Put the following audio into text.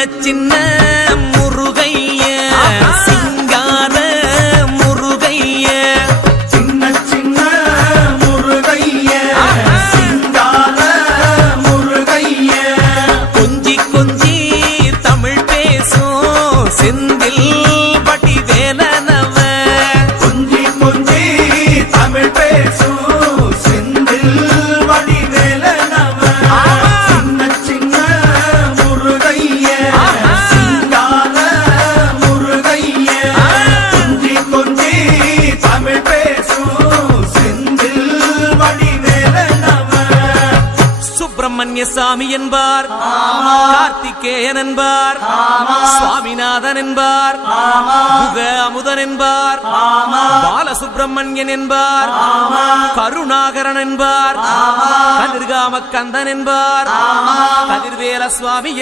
சின்ன முருகைய சிங்கார முருகைய சின்ன சின்ன முருகைய சிங்கார முருகைய கொஞ்சி கொஞ்சி தமிழ் பேசும் செந்தில் பட்டி வேலனவ கொஞ்சி கொஞ்சி தமிழ் பேசும் செந்தில் படி வேலனவ சின்ன சின்ன முருகைய சிங்கார முருகைய கொஞ்சி கொஞ்சி தமிழ் பேசும் செந்தில் படி வேலனவ சுப்பிரமணிய சாமி என்பார் கார்த்திகேயன் என்பார் சுவாமிநாதன் என்பார் முக அமுதன் என்பார் பாலசுப்பிரமணியன் என்பார் கருணாகரன் என்பார் கதிர்காம கந்தன் என்பார் கதிர்வேல சுவாமி